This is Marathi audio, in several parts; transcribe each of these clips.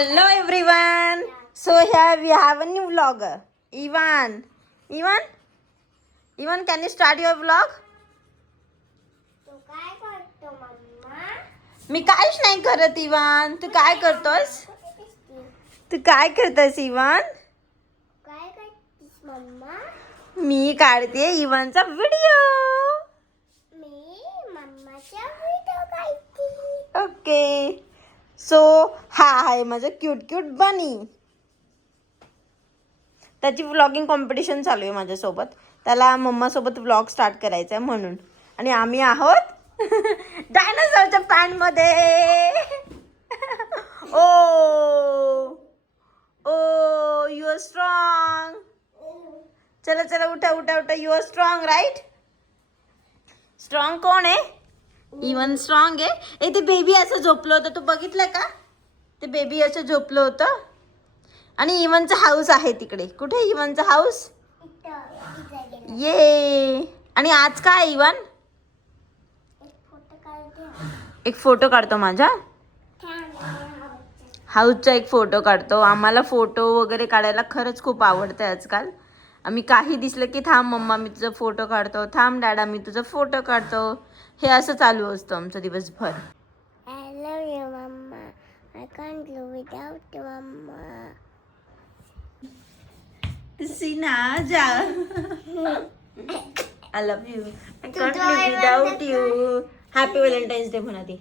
Hello everyone. So here we have a new vlogger, Ivan. Ivan, can you start your vlog? तू काय करतो मम्मा? मी काहीच नाही करत इवान. तू काय करतोस? तू काय करतोस इवान? काय करतेस मम्मा? मी काढते इवानचा व्हिडिओ. मी मम्माचा व्हिडिओ काढते. ओके. सो हा आहे माझं क्यूट बनी. त्याची व्लॉगिंग कॉम्पिटिशन चालू आहे माझ्यासोबत. त्याला मम्मासोबत व्लॉग स्टार्ट करायचा आहे म्हणून. आणि आम्ही आहोत डायनासॉरच्या पॅन मध्ये. Oh oh you are strong. चला उठा you are strong right. Strong कोण आहे? इवन स्ट्रॉंग आहे. ते बेबी असं झोपलं होतं, तू बघितलं का? ते बेबी असं झोपलं होतं. आणि इवनचा हाऊस आहे तिकडे. कुठे इवनचा हाऊस? ये. आणि आज काय इवन? एक फोटो काढतो माझा हाऊसचा. एक फोटो काढतो. आम्हाला फोटो वगैरे काढायला खरंच खूप आवडतं आजकाल. आम्ही काही दिसलं की थांब मम्मा मी तुझा फोटो काढतो, थांब डॅडा मी तुझा फोटो काढतो. हे असं चालू असतं आमचं दिवसभर. I love you, Mama. I can't live without you, Mama. Sina जा. I love you. I can't live without you. Happy Valentine's Day म्हणा ती.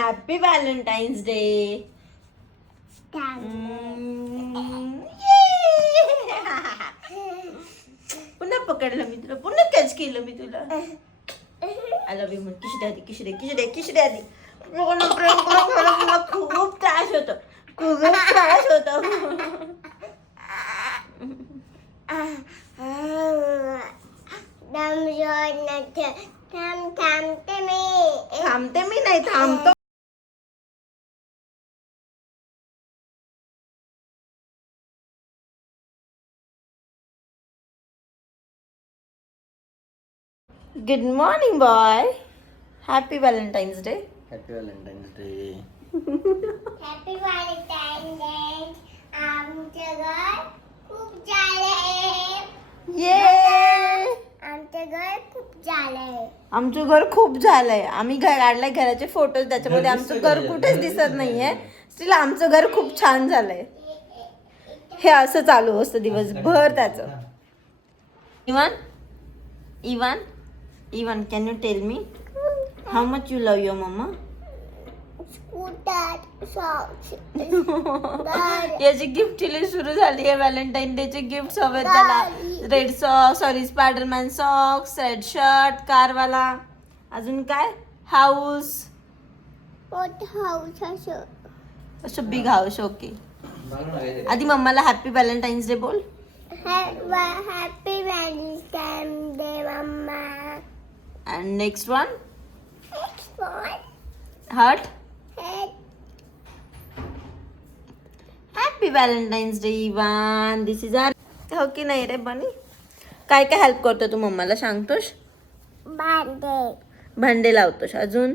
Happy Valentine's Day. पुन्हा पकडलं मी तुला, पुन्हा कॅच केलं मी तुला. I love you. किशी दे आधी. खूप त्रास होतो. थांबते मी नाही थांबतो. Good morning, boy. Happy Valentine's Day. Happy Valentine's Day. Happy Valentine's Day. आमचं घर खूप झालंय. ये. आमचं घर खूप झालंय. आमचं घर खूप झालंय. आम्ही काढलाय घराचे फोटो, त्याच्यामध्ये आमचं घर कुठेच दिसत नाहीये. स्टील आमचं घर खूप छान झालंय. हे असं चालू असतं दिवसभर त्याचं. Even can you tell me how much you love your mamma? याची गिफ्ट लिस्ट सुरू झाली आहे. व्हॅलेंटाईन डेचे गिफ्ट हवे त्याला. Red Spiderman socks, red shirt, कारवाला. अजून काय? हाऊस. असं बिग हाऊस. ओके. आधी मम्माला हॅपी व्हॅलेंटाईन्स डे बोल. Happy Valentine's Day, Mama. And next one Next one. Heart. Head. Happy Valentine's day Ivan. This is R. हो की नाही रे बनी? काय काय हेल्प करतो तू मम्माला सांगतोस? भांडे लावतोस. अजून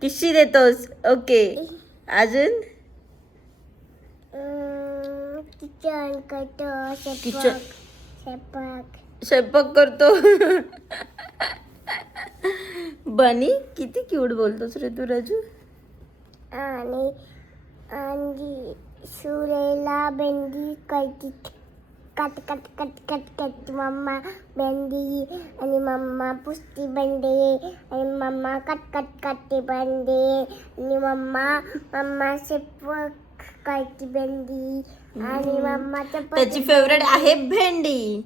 किशी देतोस. ओके. अजून किचन करतो. किचन स्वयंपाक स्वयंपाक करतो. बनी किती क्यूट बोलतोस रे तू राजू. आणि सुरेला भेंडी करते. कट मम्मा भेंडी. आणि मम्मा पुसती भेंडी. आणि मम्मा कट करते भेंडी. आणि मम्मा स्वयंपाक करते भेंडी. आणि मम्माच्या त्याची फेवरेट आहे भेंडी.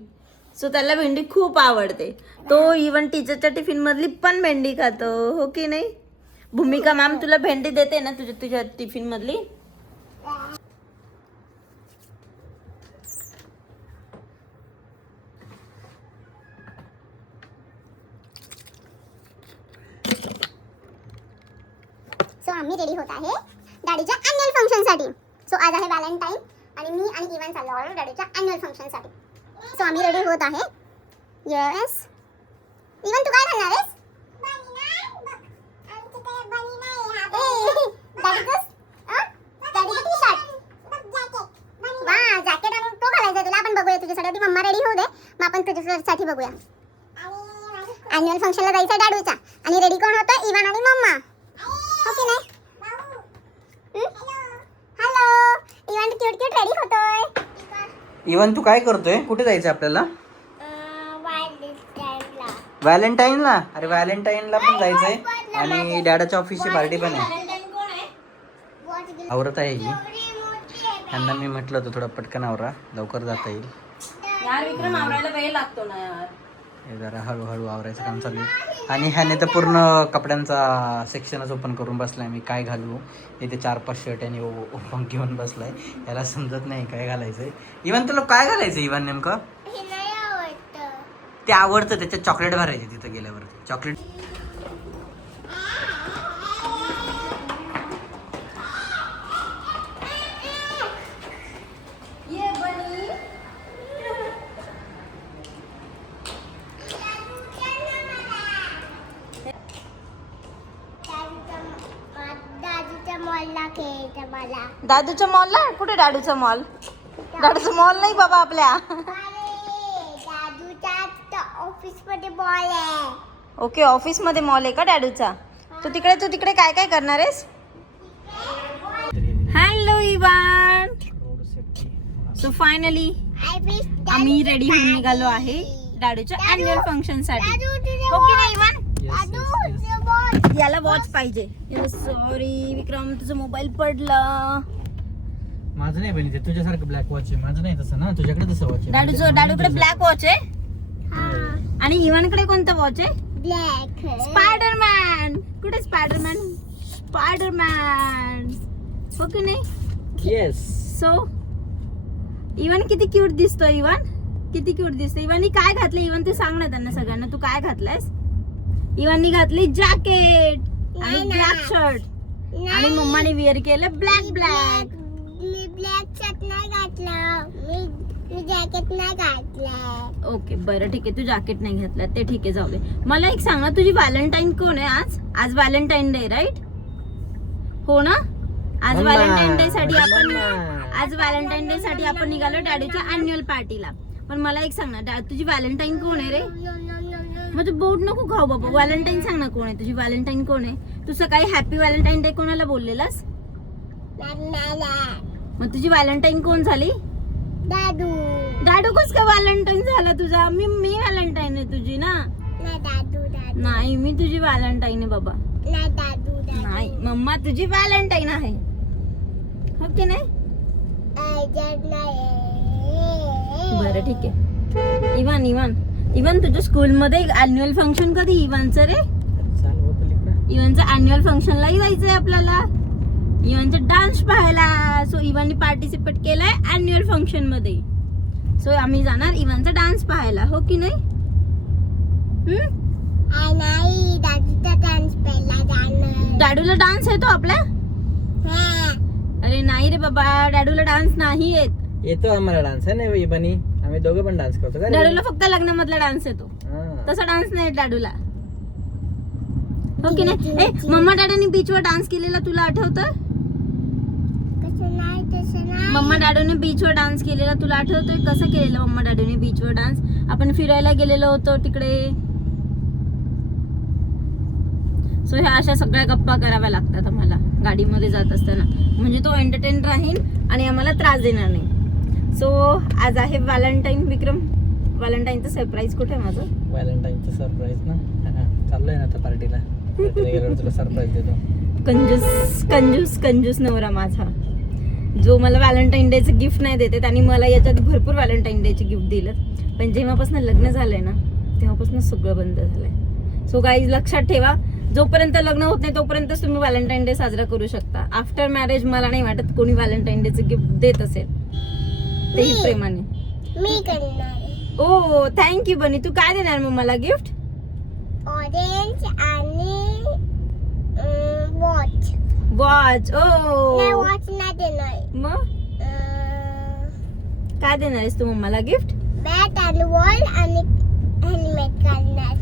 सो त्याला भेंडी खूप आवडते. तो इवन टीचरच्या टिफिन मधली पण भेंडी खातो. हो की नाही? भूमिका मॅम तुला भेंडी देते ना तुझ्या टिफिन मधली? सो आम्ही रेडी होत आहे डॅडीच्या अॅन्युअल फंक्शनसाठी. सो आज आहे व्हॅलेंटाईन आणि मी आणि इवन चाललो आहोत डॅडीच्या अॅन्युअल फंक्शनसाठी. सो आम्ही रेडी होत आहे. येस. इवन तू काय घालणार आहेस? बघूया. अॅन्युअल फंक्शनला जायचं डाडूचा आणि रेडी कोण होतं? इवान आणि मम्मा. हो की नाही? हॅलो. इवान क्यूट क्यूट रेडी होतोय. इवन तू काय करतोय? कुठे जायचं आपल्याला? व्हॅलेंटाईनला. अरे व्हॅलेंटाईनला पण जायचंय आणि डॅडाच्या ऑफिसची पार्टी पण आहे. आवरत आहे ही. त्यांना मी म्हटलं होतं थोडं पटकन आवरा, लवकर जाता येईल. यार विक्रम, आवरायला वेळ लागतो ना यार. हे जरा हळूहळू आवरायचं काम चालू आहे. आणि ह्याने तर पूर्ण कपड्यांचा सेक्शनच ओपन करून बसलाय. मी काय घालू? इथे 4-5 शर्ट आणि ओपन घेऊन बसलाय. याला समजत नाही काय घालायचंय. इवन तुला काय घालायचं इवन नेमकं? ते आवडतं, त्याच्यात चॉकलेट भरायचे तिथं गेल्यावरती. चॉकलेट दादूच्या मॉलला? कुठे दादूचा मॉल? दादूचा मॉल नाही बाबा आपल्या. ऑफिस मध्ये बॉल आहे. ओके, ऑफिस मध्ये मॉल आहे का डॅडूचा? तू तिकडे काय काय करणार आहेस? हॅलो इवान. सो फायनली आम्ही रेडी होऊन निघालो आहे डॅडूच्या अॅन्युअल फंक्शन साठी. ओके ना इवान? याला वॉच पाहिजे. सॉरी विक्रम, तुझं मोबाईल पडला. माझं नाही बहिणी, तुझ्यासारखं ब्लॅक वॉच आहे. माझं नाही तसं ना, तुझ्याकडे तसं वॉच आहे. डॅडूकडे ब्लॅक वॉच आहे आणि इवानकडे कोणतं वॉच आहे? ब्लॅक. स्पायडरमॅन. कुठे स्पायडरमॅन? स्पायडरमॅन. हो की नाही? येस. सो इवन किती क्यूट दिसतो. इवन किती क्यूट दिसतो. इवाननी काय घातलं? इवन तू सांग ना त्यांना सगळ्यांना, तू काय घातलंयस? इवाननी घातली जॅकेट आणि ब्लॅक शर्ट आणि मम्माने वेअर केलं ब्लॅक. मी ब्लॅक शर्ट नाही घातला. मी जॅकेट नाही घातलं. ओके बरं ठीक आहे, तू जॅकेट नाही घातलं ते ठीक आहे, जाऊ दे. मला एक सांग ना, तुझी व्हॅलेंटाईन कोण आहे आज? आज व्हॅलेंटाईन डे राईट? हो ना? आज व्हॅलेंटाईन डे साठी आपण निघालो डॅडूच्या अॅन्युअल पार्टीला. पण मला एक सांग ना, तुझी व्हॅलेंटाईन कोण आहे रे? मग तू बोट नको खाऊ बाबा. व्हॅलेंटाईन सांग ना कोण आहे तुझी व्हॅलेंटाईन? कोण आहे? तू सकाळी हॅपी व्हॅलेंटाईन डे कोणाला बोललेलास? मग तुझी व्हॅलेंटाईन कोण झाली? दादू कस काय व्हॅलेंटाईन झाला तुझा? मी व्हॅलेंटाईन आहे तुझी ना? नाही, मी तुझी व्हॅलेंटाईन आहे बाबा. नाही, मम्मा तुझी व्हॅलेंटाईन आहे. हो की नाही? बरं ठीक आहे. इवन तुझ्या स्कूल मध्ये अॅन्युअल फंक्शन कधी? इवानचं रे? इवानचं अॅन्युअल फंक्शनलाही जायचंय आपल्याला. इवानचा डान्स पाहायला. सो इवाननी पार्टिसिपेट केलाय अॅन्युअल फंक्शन मध्ये. सो आम्ही जाणार इवानचा डान्स पाहायला. हो की नाही? डॅडूला डान्स येतो आपला? अरे नाही रे बाबा, डॅडूला डान्स नाही येतो. आम्हाला डान्स आहे ना बनी, आम्ही दोघं पण डान्स करतो. डॅडूला फक्त लग्नामधला डान्स येतो, तसा डान्स नाही डॅडूला. हो की नाही? मम्मा डॅडूनी बीचवर डान्स केलेला तुला आठवतं? मम्मा डॅडूने बीचवर डान्स केलेला तुला आठवतोय? कसं केलेलं मम्मा डॅडूने बीचवर डान्स? आपण फिरायला गेलेलो होतो तिकडे. सो ह्या अशा सगळ्या गप्पा कराव्या लागतात आम्हाला गाडीमध्ये जात असताना, म्हणजे तो एंटरटेन राहील आणि आम्हाला त्रास देणार नाही. सो आज आहे व्हॅलेंटाईन. विक्रम, व्हॅलेंटाईनचं सरप्राईज कुठे आहे माझं? व्हॅलेंटाईनचं सरप्राईज ना चाललंय ना आता पार्टीला. तुला सरप्राईज देतो. कंजूस नवरा माझा, जो मला व्हॅलेंटाईन डेचं गिफ्ट नाही देते. आणि मला याच्यात भरपूर व्हॅलेंटाईन डेचे गिफ्ट दिलं, पण जेव्हापासून लग्न झालंय ना तेव्हापासून सगळं बंद झालंय. सो गाईज लक्षात ठेवा, जोपर्यंत लग्न होत नाही तोपर्यंतच तुम्ही व्हॅलेंटाईन डे साजरा करू शकता. आफ्टर मॅरेज मला नाही वाटत कोणी व्हॅलेंटाईन डेचं गिफ्ट देत असेल, तेही प्रेमाने. मी करणार. ओ थँक्यू बनी. तू काय देणार मग मला गिफ्ट? ऑरेंज आणि वॉच. वॉच. ओ वॉच नाही देणार. मग काय देणार आहेस तू मम्माला गिफ्ट? बॅट आणि बॉल आणि हेल्मेट करणार.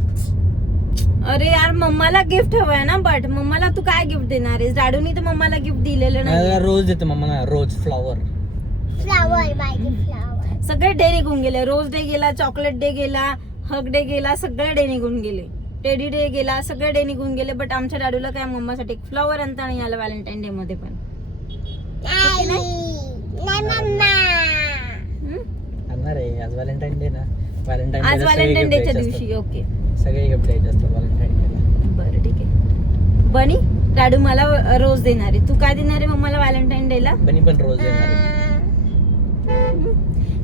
अरे यार, मम्माला गिफ्ट हवंय ना, बट मम्माला तू काय गिफ्ट देणार आहेस? डॅडूनी तर मम्माला गिफ्ट दिलेलं नाही. रोज देतो मम्मा, रोज फ्लॉवर पाहिजे. फ्लॉवर सगळे डे निघून गेले. रोज डे गेला, चॉकलेट डे गेला, हग डे गेला, सगळे डे निघून गेले. टेडी डे गेला, सगळे डे निघून गेले. बट आमच्या डॅडूला काय मम्मासाठी एक फ्लॉवर आणता नाही आला व्हॅलेंटाईन डे मध्ये पण. आणणार आहे आज व्हॅलेंटाईन डे ना. आज व्हॅलेंटाईन डेच्या दिवशी. ओके, सगळे गिफ्ट द्यायचे असतात व्हॅलेंटाईन डेला. बरं ठीक आहे. बनी, डॅडू मला रोज देणार आहे. तू काय देणार आहे मम्माला व्हॅलेंटाईन डेला? बनी पण रोज देणार आहे.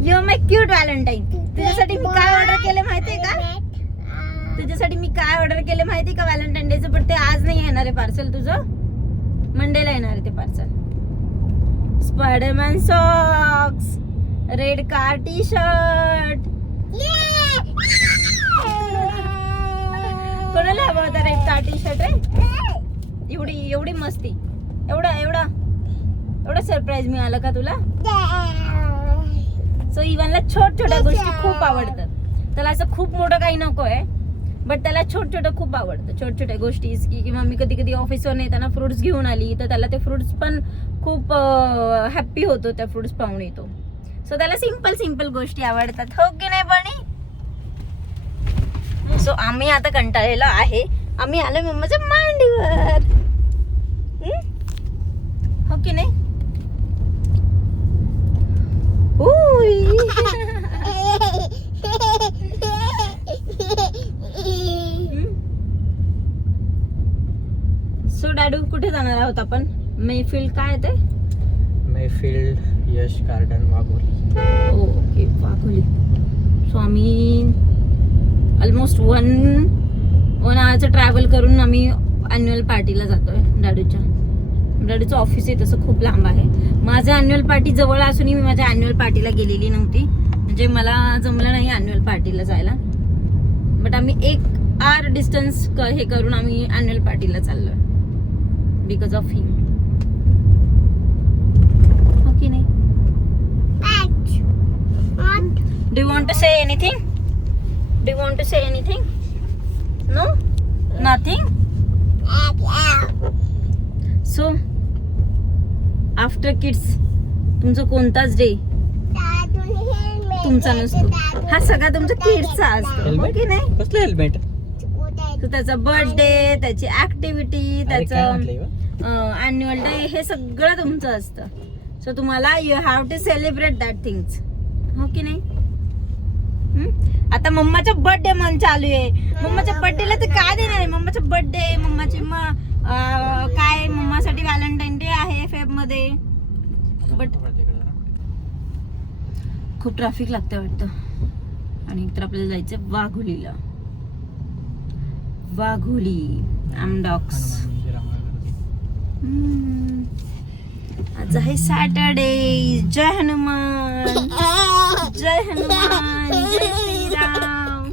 You are my cute valentine. तुझ्यासाठी मी काय ऑर्डर केले माहितीये का? तुझ्यासाठी मी काय ऑर्डर केले माहितीये का व्हॅलेंटाईन डेचं? पण ते आज नाही येणार आहे पार्सल तुझं, मंडेला येणार आहे ते parcel. Spiderman socks, red car T shirt. कोणाला हवा होता रेड कार टी शर्ट रे? एवढी मस्ती, एवढा सरप्राईज मिळाला का तुला? सो इव्हनला छोट्या गोष्टी खूप आवडतात. त्याला असं खूप मोठं काही नको आहे, बट त्याला छोटं खूप आवडतं. छोट्या गोष्टी की मम्मी कधी ऑफिसवर येताना फ्रुट्स घेऊन आली तर त्याला ते फ्रुट्स पण खूप हॅप्पी होतो त्या फ्रुट्स पाहून येतो. सो त्याला सिंपल गोष्टी आवडतात, हो की नाही बनी? सो आम्ही आता कंटाळलेलो आहे. आम्ही आलो मम्माच्या मांडीवर, हो की नाही? सो डॅडू कुठे जाणार आहोत आपण? मैफिल्ड काय ते? Mayfield Yash garden Wagholi. Okay, Wagholi. So आम्ही ऑलमोस्ट वन आवरचं ट्रॅव्हल करून आम्ही ॲन्युअल पार्टीला जातोय डॅडूच्या. डॅडूचं ऑफिस आहे तसं खूप लांब आहे. माझं ॲन्युअल पार्टी जवळ असूनही मी माझ्या ॲन्युअल पार्टीला गेलेली नव्हती, म्हणजे मला जमलं नाही ॲन्युअल पार्टीला जायला. बट आम्ही 1 आवर डिस्टन्स हे करून आम्ही ॲन्युअल पार्टीला चाललोय बिकॉज ऑफ हिम, हो की नाही? Do you want to say anything? Do you want to say anything? No, nothing. So after kids तुमचं कोणताच डे तुमचा नसतो, हा सगळा तुमच्या किड्सचा असतो, हो की नाही? कसलं हेल्मेट? तर त्याचा बर्थडे, त्याची ऍक्टिव्हिटी, त्याचं ॲन्युअल डे, हे सगळं तुमचं असतं. सो तुम्हाला you have to celebrate that things, हो की नाही? आता मम्माचा बर्थडे मन चालू आहे. मम्माच्या बर्थडेला तर काय देणार आहे? मम्माचा बर्थडे, मम्माची काय मम्मासाठी व्हॅलेंटाईन डे आहे फेब मध्ये. बट खूप ट्रॅफिक लागते वाटतं. आणि तर आपल्याला जायचं वाघोलीला. वाघोली आमडॉक्स. आज आहे सॅटरडे. जय हनुमान, जय हनुमान, जय श्रीराम.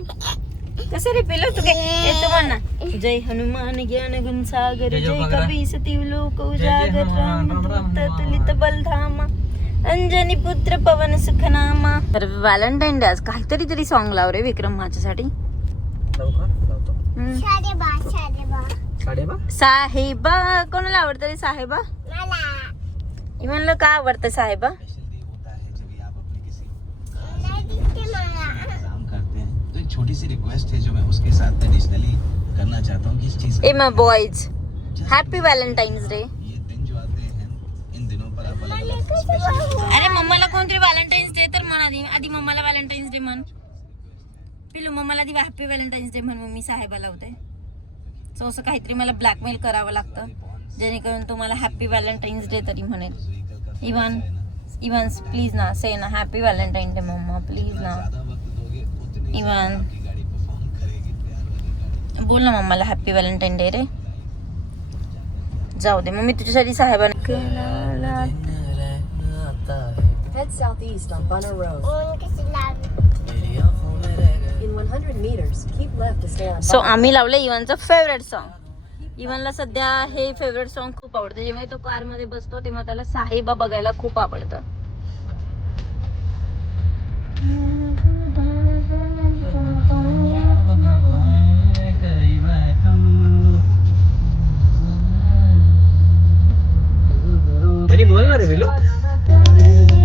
कसं रे पेलो तू? येतो म्हण ना. जय हनुमान ज्ञान गुण सागर, जय कपी सतीव लोक उजागर, रामदूत तुलित बलधामा, अंजनी पुत्र पवन सुखनामा. तर व्हॅलेंटाईन डे आज काहीतरी तरी सॉन्ग लाव रे विक्रम माझ्यासाठी. साहेबा. कोणाला आवडतं रे साहेबा? म्हणलं का आवडतं साहेबा? तो एक छोटी सी रिक्वेस्ट है जो मैं उसके साथ एडिशनली करना चाहता हूँ कि इस चीज ए माय बॉयज, हैप्पी व्हॅलेंटाईन्स डे. ये दिन जो आते हैं इन दिनों पर आप अलग-अलग अरे मम्माला कोणतरी व्हॅलेंटाईन्स डे तर म्हण. आधी मम्माला व्हॅलेंटाईन्स डे म्हण. पिलू मम्माला आधी हॅप्पी व्हॅलेंटाईन्स डे म्हण. मग मी साहेबाला होते. सो असं काहीतरी मला ब्लॅकमेल करावं लागतं जेणेकरून तुम्हाला हॅप्पी व्हॅलेंटाईन्स डे तरी म्हणेल. इवन प्लीज ना से ना happy valentine day mamma, please ना. इवन बोल ना मम्माला हॅप्पी व्हॅलेंटाईन डे रे. जाऊ दे मग मी तुझ्यासाठी साहेबांना. Head southeast on Bunner Road. In 100 meters, keep left to stay on. So आम्ही लावलं इवनचं फेवरेट सॉन्ग. इवनला सध्या हे फेवरेट सॉन्ग खूप आवडतं. जेव्हा तो कार मध्ये बसतो तेव्हा त्याला साहेबा बघायला खूप आवडतं. बनी बोल ना रे बिलू,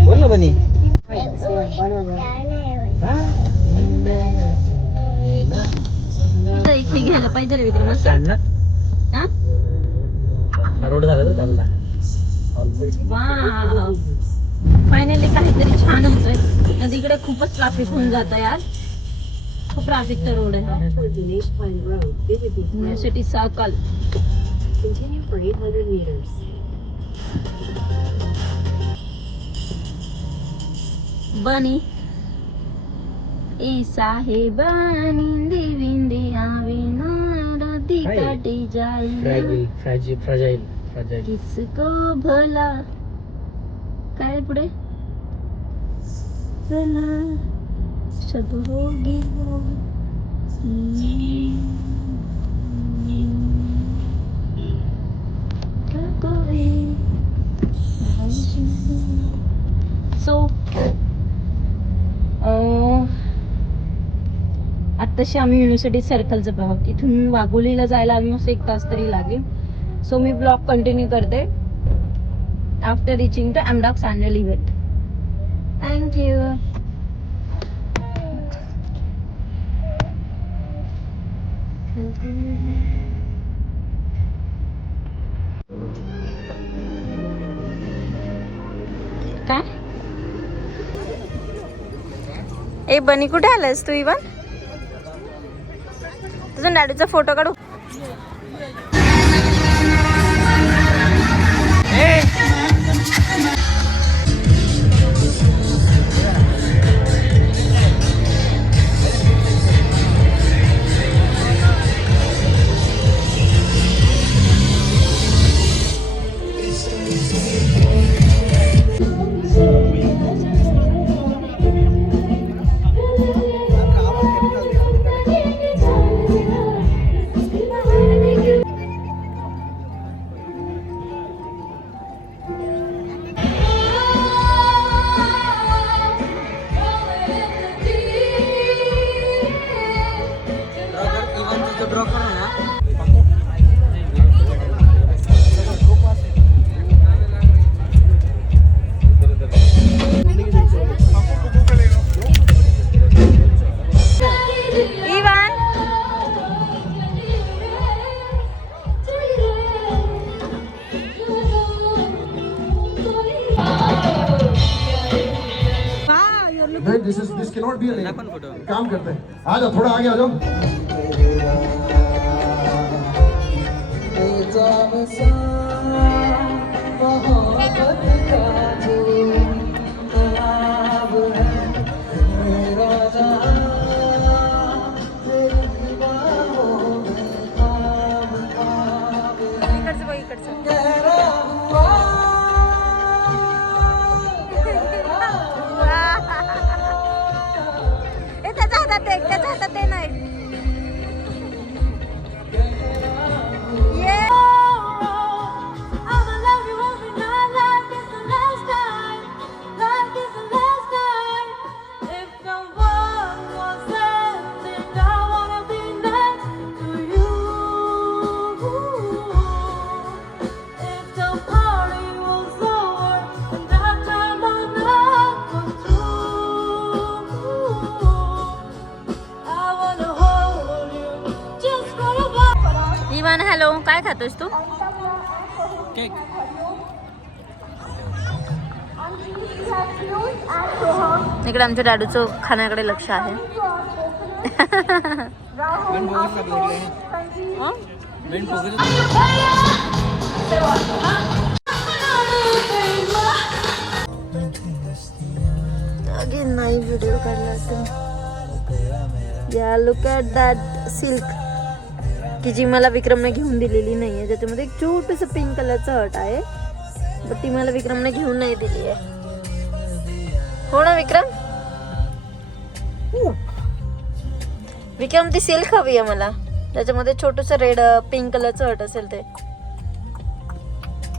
बोल ना बनी. छान ना हा? रोड झाला तर चालला फायनली काहीतरी छान होतंय. नदीकडे खूपच ट्रॅफिक होऊन जातं यार. खूप ट्रॅफिकचा रोड आहे. Dinesh Pine Road, it would be university circle. continue for 800 meters. बनी ए साहेबानी विंदी आवी नदी हाय. काटी जाई फ्रॅजाईल किसको भला काय पुढे चला सब होगी वो. सो आत्ताशी आम्ही युनिव्हर्सिटी सर्कलचं आहोत. इथून वाघोलीला जायला ऑलमोस्ट 1 तास तरी लागेल. सो मी ब्लॉग कंटिन्यू करते after reaching to Amdocs annual event. Thank you. काय ए बनी कुठे आलास तू? इवन तुझा डॅडीचा फोटो काढू. This cannot be a lane. काम करते हैं. आ जाओ थोड़ा आगे आ जाओ. इकडचं बघ इकडचं. त्याच्या हातात ते नाही. इवान हॅलो, काय खातोस तू? केक. इकडे आमच्या डॅडूचं खाण्याकडे लक्ष आहे. अगेन नाही व्हिडिओ काढला तर या लुक ॲट दॅट सिल्क की जी मला विक्रमने घेऊन दिलेली नाही आहे. त्याच्यामध्ये एक छोटंसं पिंक कलरचं हट आहे, पण ती मला विक्रमने घेऊन नाही दिली आहे. हो ना विक्रम? विक्रम ती सिल्क हवी आहे मला, त्याच्यामध्ये छोटंसं रेड पिंक कलरचं हट असेल ते.